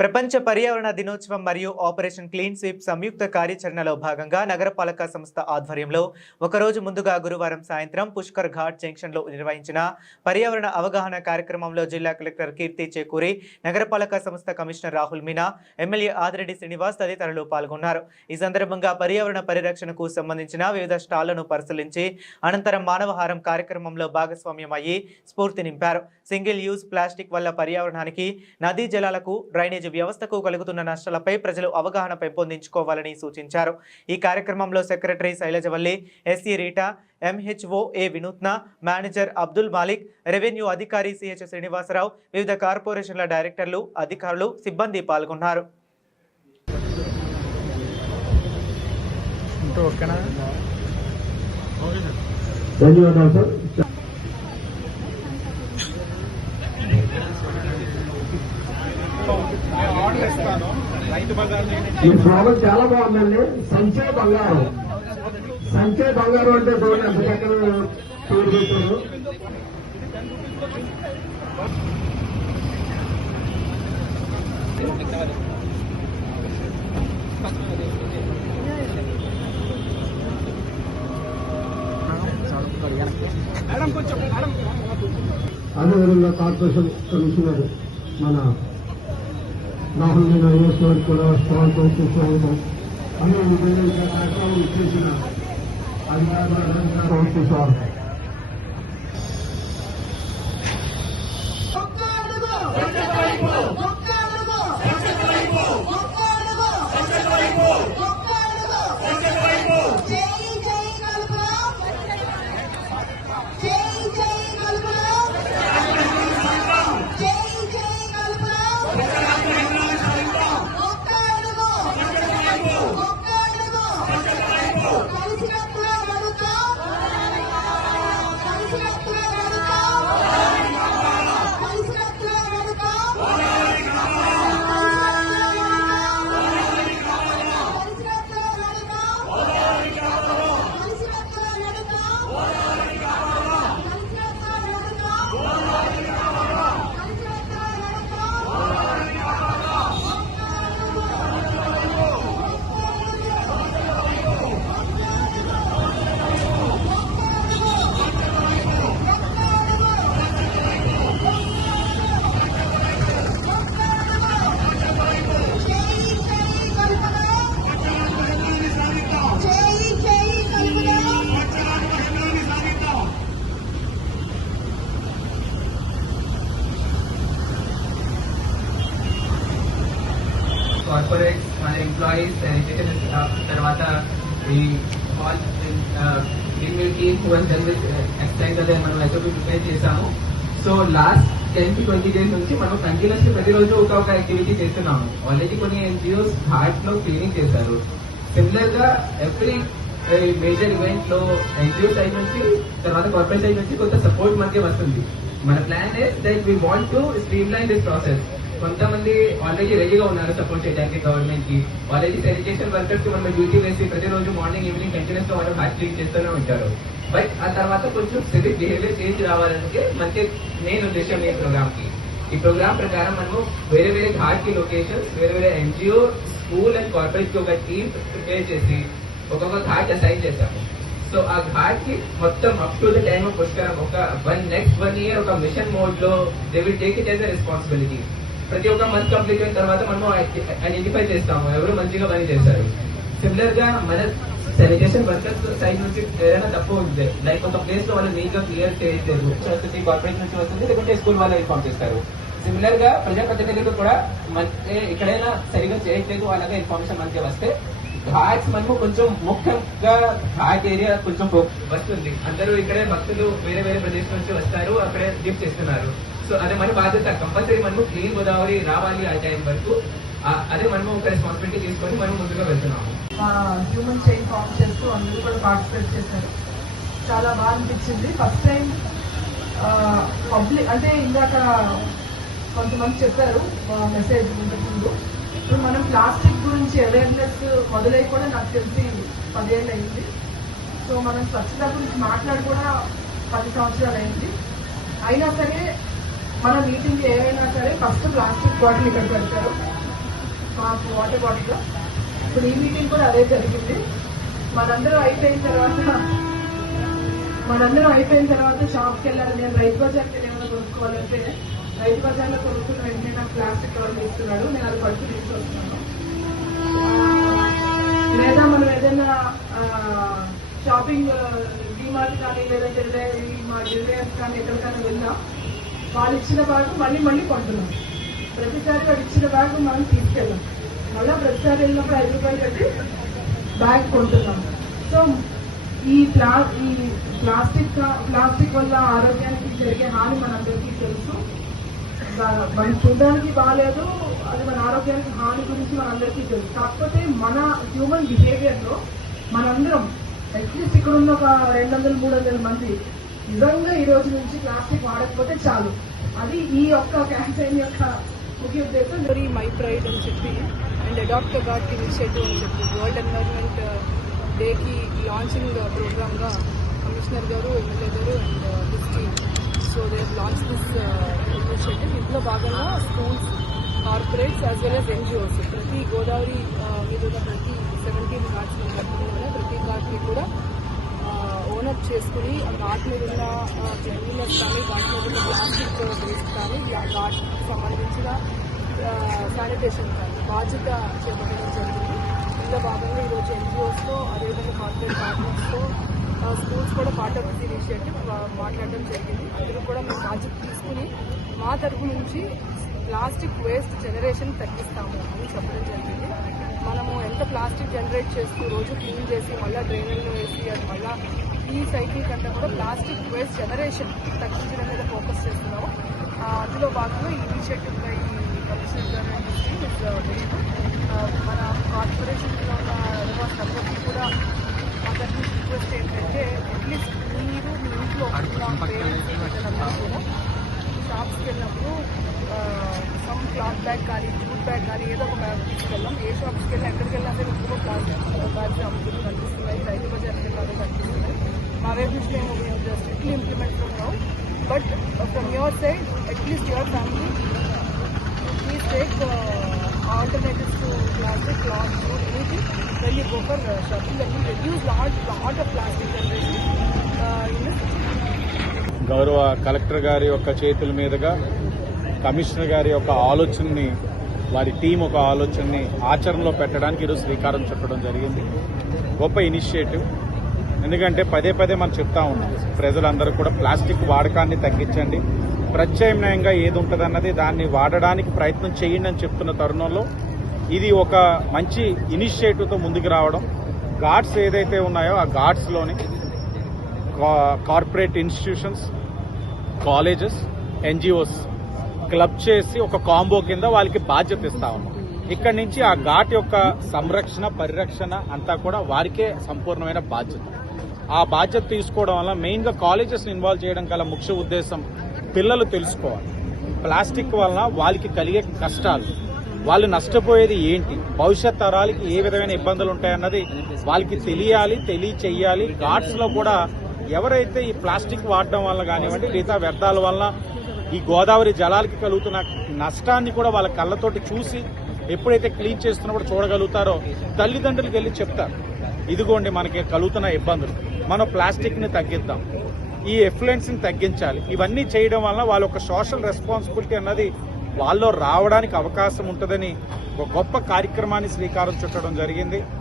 ప్రపంచ పర్యావరణ దినోత్సవం మరియు ఆపరేషన్ క్లీన్ స్వీప్ సంయుక్త కార్యాచరణలో భాగంగా నగరపాలక సంస్థ ఆధ్వర్యంలో ఒకరోజు ముందుగా గురువారం సాయంత్రం పుష్కర్ ఘాట్ జంక్షన్లో నిర్వహించిన పర్యావరణ అవగాహన కార్యక్రమంలో జిల్లా కలెక్టర్ కీర్తి చేకూరి, నగరపాలక సంస్థ కమిషనర్ రాహుల్ మీనా, ఎమ్మెల్యే ఆదిరెడ్డి శ్రీనివాస్ తదితరులు పాల్గొన్నారు. ఈ సందర్భంగా పర్యావరణ పరిరక్షణకు సంబంధించిన వివిధ స్టాళ్లను పరిశీలించి అనంతరం మానవహారం కార్యక్రమంలో భాగస్వామ్యం అయ్యి స్ఫూర్తి నింపారు. సింగిల్ యూజ్ ప్లాస్టిక్ వల్ల పర్యావరణానికి, నదీ జలాలకు, డ్రైనేజ్ వ్యవస్థకు కలుగుతున్న నష్టాలపై ప్రజలు అవగాహన పెంపొందించుకోవాలని సూచించారు. ఈ కార్యక్రమంలో సెక్రటరీ శైలజవల్లి, ఎస్సీ రీటా, ఎంహెచ్ఓ ఏ వినూత్న, మేనేజర్ అబ్దుల్ మాలిక్, రెవెన్యూ అధికారి సిహెచ్ శ్రీనివాసరావు, వివిధ కార్పొరేషన్ల డైరెక్టర్లు, అధికారులు, సిబ్బంది పాల్గొన్నారు. ఈ ప్రోగ్రాం చాలా బాగుందండి. సంచే బంగారం, సంచే బంగారం అంటే చూడండి ఎంత చక్కగా పేరు పెట్టారు. అదేవిధంగా కార్పొరేషన్ కమిషనర్ మన రాహుల్ మీనా గారు కూడా స్వాగతం సుస్వాగతం. అన్ని విధంగా కార్యక్రమం చేసిన అధికారులకు స్వాగతం. Corporate, మన employees, sanitation staff, తర్వాత ఈ all female team who has done this exercise అదే మనం SOP ప్రిపేర్ చేసాము. సో లాస్ట్ 10 to 20 days నుంచి మనం కంటిన్యూస్లీ ప్రతిరోజు ఒక యాక్టివిటీ చేస్తున్నాము. ఆల్రెడీ కొన్ని NGOs హార్ట్ లో క్లీనింగ్ చేశారు. సిమిలర్ గా ఎవ్రీ మేజర్ ఈవెంట్ లో NGO సైడ్ నుంచి తర్వాత కార్పొరేట్ సైడ్ నుంచి కొంత సపోర్ట్ మనకి వస్తుంది. మన plan is that we want to stream line this process. కొంతమంది ఆల్రెడీ రెడీగా ఉన్నారు సపోర్ట్ చేయడానికి గవర్నమెంట్ కి. ఆల్రెడీ శానిటేషన్ వర్కర్స్ కి మనం డ్యూటీ వేసి ప్రతిరోజు మార్నింగ్ ఈవినింగ్ కంటిన్యూస్ గా వాళ్ళు హార్ట్ క్లీన్ చేస్తూనే ఉంటారు. బట్ ఆ తర్వాత కొంచెం సివిక్ బిహేవియర్ చేంజ్ రావాలంటే మనకి మెయిన్ ఉద్దేశం ఈ ప్రోగ్రామ్ కి. ఈ ప్రోగ్రామ్ ప్రకారం మనము వేరే వేరే ఘాట్ కి లొకేషన్స్, వేరే వేరే NGO, స్కూల్ అండ్ కార్పొరేట్ కి ఒక టీమ్ ప్రిపేర్ చేసి ఒక్కొక్క ఘాట్ అసైన్ చేశాము. సో ఆ ఘాట్ కి మొత్తం up to the time of Pushkaram ఒక నెక్స్ట్ 1 year ఒక మిషన్ మోడ్ లో they will take it as a responsibility. ప్రతి ఒక్క మంత్ కంప్లీట్ అయిన తర్వాత మనం ఐడెంటిఫై చేస్తాము ఎవరు మంచిగా పని చేశారు. సిమిలర్ గా మన శానిటేషన్ వర్కర్స్ సైడ్ నుంచి ఏదైనా తప్పు ఉంది, లైక్ ఒక ప్లేస్ లో వాళ్ళు నీట్ గా క్లియర్ చేయట్లేదు, కార్పొరేట్ నుంచి వస్తుంది, లేకుంటే స్కూల్ వాళ్ళు ఇన్ఫార్మ్ చేస్తారు. సిమిలర్ గా ప్రజాప్రతినిధులు కూడా ఎక్కడైనా సరిగా చేయట్లేదు అలాగే ఇన్ఫర్మేషన్ మనకి వస్తే ఘాట్స్ మనము కొంచెం ముఖ్యంగా ఘాట్ ఏరియా కొంచెం వస్తుంది. అందరూ ఇక్కడే భక్తులు వేరే వేరే ప్రదేశం నుంచి వస్తారు, అక్కడే లిఫ్ట్ చేస్తున్నారు. సో అదే మన బాధ్యత. కంపల్సరీ మనము క్లీన్ గోదావరి రావాలి ఆ టైం వరకు. అదే మనము ఒక రెస్పాన్సిబిలిటీ తీసుకొని మనం ముందుగా వెళ్తున్నాము. హ్యూమన్ చైన్ ఫామ్ చేస్తూ అందరూ కూడా పార్టిసిపేట్ చేశారు. చాలా బాగా అనిపించింది. ఫస్ట్ టైం పబ్లిక్ అంటే ఇందాక కొంతమంది చెప్పారు మెసేజ్ ముందు. ఇప్పుడు మనం ప్లాస్టిక్ గురించి అవేర్నెస్ మొదలై కూడా నాకు తెలిసి 10 ఏళ్ళు అయింది. సో మనం స్వచ్ఛత గురించి మాట్లాడి కూడా 10 సంవత్సరాలు అయింది. అయినా సరే మన మీటింగ్ ఏమైనా సరే ఫస్ట్ ప్లాస్టిక్ బాటిల్ ఇక్కడ పెడతారు. మాకు వాటర్ బాటిల్. ఇప్పుడు ఈ మీటింగ్ కూడా అదే జరిగింది. మనందరం అయిపోయిన తర్వాత షాప్కి వెళ్ళాలి. నేను రైతు బజార్కి ఏమైనా కొనుక్కోవాలంటే రైతు బజార్లో కొనుక్కున్న వెంటనే నాకు ప్లాస్టిక్ కవర్లు ఇస్తున్నాడు. నేను అది పట్టు తీసుకొస్తున్నాను. లేదా మనం ఏదైనా షాపింగ్ డిమార్ట్ కానీ లేదంటే మా రిలయన్స్ కానీ ఎక్కడికైనా వెళ్ళాం, వాళ్ళు ఇచ్చిన బ్యాగ్ మళ్ళీ కొంటున్నాం. ప్రతిసారి వాళ్ళు ఇచ్చిన బ్యాగ్ మనం తీసుకెళ్ళాం, మళ్ళీ ప్రతిసారి వెళ్ళినప్పుడు 5 రూపాయలు పెట్టి బ్యాగ్ కొంటున్నాం. సో ఈ ప్లాస్టిక్ వల్ల ఆరోగ్యానికి జరిగే హాని మనందరికీ తెలుసు. మనం చూడడానికి బాగాలేదు, అది మన ఆరోగ్యానికి హాని గురించి మనందరికీ తెలుసు. కాకపోతే మన హ్యూమన్ బిహేవియర్లో మనందరం అట్లీస్ట్ ఇక్కడ ఉన్న ఒక 200-300 మంది నిజంగా ఈ రోజు నుంచి ప్లాస్టిక్ వాడకపోతే చాలు. అది ఈ యొక్క క్యాంపెయిన్ యొక్క ముఖ్య ఉద్దేశం. మై ప్రైడ్ అని చెప్పి అండ్ అడాప్ట్ గార్డ్ ఇనిషియేటివ్ అని చెప్పి వరల్డ్ ఎన్వైరన్మెంట్ డేకి లాంచింగ్ ప్రోగ్రామ్గా కమిషనర్ గారు, ఎమ్మెల్యే గారు and this team so they launch this initiative. ఇందులో భాగంగా schools, corporates as well as NGOs ప్రతి గోదావరి మీద ఉన్న ప్రతి 17 ఘాట్స్ ప్రతి ఘాట్ని కూడా ఓనప్ చేసుకుని ఆ ఘాట్ మీద ఉన్న క్లీన్లీనెస్ కానీ ఘాట్ మీద ఉన్న ప్లాస్టిక్ వేస్ట్ కానీ ఘాట్కి సంబంధించిన శానిటేషన్ కానీ బాధ్యత చేపట్టడం జరిగింది. ఇందులో భాగంగా ఈరోజు ఎన్జిఓస్తో అదేవిధంగా కార్పొరేట్ పార్ట్నర్స్తో స్కూల్స్ కూడా పార్ట్ ఆఫ్ దిస్ ఇనిషియేటివ్ మాట్లాడడం జరిగింది. అందరూ కూడా మేము బాధ్యత తీసుకుని మా తరఫు నుంచి ప్లాస్టిక్ వేస్ట్ జనరేషన్ తగ్గిస్తాము అని చెప్పడం జరిగింది. మనము ఎంత ప్లాస్టిక్ జనరేట్ చేస్తూ రోజు క్లీన్ చేసి మళ్ళీ డ్రైనేజ్లో వేసి అది మళ్ళీ ఈ సైకిల్ కంటే కూడా ప్లాస్టిక్ వేస్ట్ జనరేషన్ తగ్గించడం మీద ఫోకస్ చేస్తున్నాము. అందులో భాగంగా ఈ ఇనిషియేటివ్ బై కమిషనర్ గారు మన కార్పొరేషన్లో ఉన్న రివార్డ్స్ అందరికీ కూడా అందరికీ రిక్వెస్ట్ ఏంటంటే అట్లీస్ట్ మీరు మీ ఇంట్లో షాప్స్కి వెళ్ళినప్పుడు సమ్ క్లాత్ బ్యాగ్ కానీ ఫుడ్ బ్యాగ్ కానీ ఏదో ఒక బ్యాగ్ తీసుకెళ్ళాం. ఏ షాప్స్కి వెళ్ళి ఎక్కడికి వెళ్ళినా సరే ఎక్కువ ప్లాస్టిక్ బ్యాగ్స్ అమ్ముతులు కనిపిస్తున్నాయి, రైతు బజార్కి వెళ్ళాలి కనిపిస్తున్నాయి. మా వైపు నుంచి మేము స్ట్రిక్ట్లీ ఇంప్లిమెంట్ ఉన్నాం. But from your side at least your family please take alternatives to plastic, cloth, food, anything when you go for shopping. That will reduce lot of plastic generation in this. గౌరవ collector గారి యొక్క చేతుల మీదుగా commissioner గారి యొక్క ఆలోచనని, వారి team ఒక ఆలోచనని ఆచరణలో పెట్టడానికి ఈరోజు శ్రీకారం చుట్టడం జరిగింది. గొప్ప ఇనిషియేటివ్. ఎందుకంటే పదే మనం చెప్తా ఉన్నాం, ప్రజలందరూ కూడా ప్లాస్టిక్ వాడకాన్ని తగ్గించండి, ప్రత్యామ్నాయంగా ఏది ఉంటుందన్నది దాన్ని వాడడానికి ప్రయత్నం చేయండి అని చెప్తున్న తరుణంలో ఇది ఒక మంచి ఇనిషియేటివ్తో ముందుకు రావడం. ఘాట్స్ ఏదైతే ఉన్నాయో ఆ ఘాట్స్లోని corporate institutions, colleges, NGOs club చేసి ఒక కాంబో కింద వాళ్ళకి బాధ్యత ఇస్తా ఉన్నాం. ఇక్కడి నుంచి ఆ ఘాట్ యొక్క సంరక్షణ, పరిరక్షణ అంతా కూడా వారికే సంపూర్ణమైన బాధ్యత. ఆ బాధ్యత తీసుకోవడం వల్ల మెయిన్గా కాలేజెస్ని ఇన్వాల్వ్ చేయడం గల ముఖ్య ఉద్దేశం పిల్లలు తెలుసుకోవాలి ప్లాస్టిక్ వలన వాళ్ళకి కలిగే కష్టాలు, వాళ్ళు నష్టపోయేది ఏంటి, భవిష్యత్ తరాలకి ఏ విధమైన ఇబ్బందులు ఉంటాయన్నది వాళ్ళకి తెలియచేయాలి. ఘాట్స్ లో కూడా ఎవరైతే ఈ ప్లాస్టిక్ వాడడం వల్ల కానివ్వండి లేదా వ్యర్థాల వల్ల ఈ గోదావరి జలాలకి కలుగుతున్న నష్టాన్ని కూడా వాళ్ళ కళ్ళతోటి చూసి ఎప్పుడైతే క్లీన్ చేస్తున్నప్పుడు చూడగలుగుతారో తల్లిదండ్రులకు వెళ్ళి చెప్తారు, ఇదిగోండి మనకి కలుగుతున్న ఇబ్బందులు, మనం ప్లాస్టిక్ ని తగ్గిద్దాం, ఈ ఎఫ్లుయెన్స్ ని తగ్గించాలి. ఇవన్నీ చేయడం వల్ల వాళ్ళ ఒక సోషల్ రెస్పాన్సిబిలిటీ అన్నది వాళ్ళలో రావడానికి అవకాశం ఉంటుందని ఒక గొప్ప కార్యక్రమాన్ని శ్రీకారం చుట్టడం జరిగింది.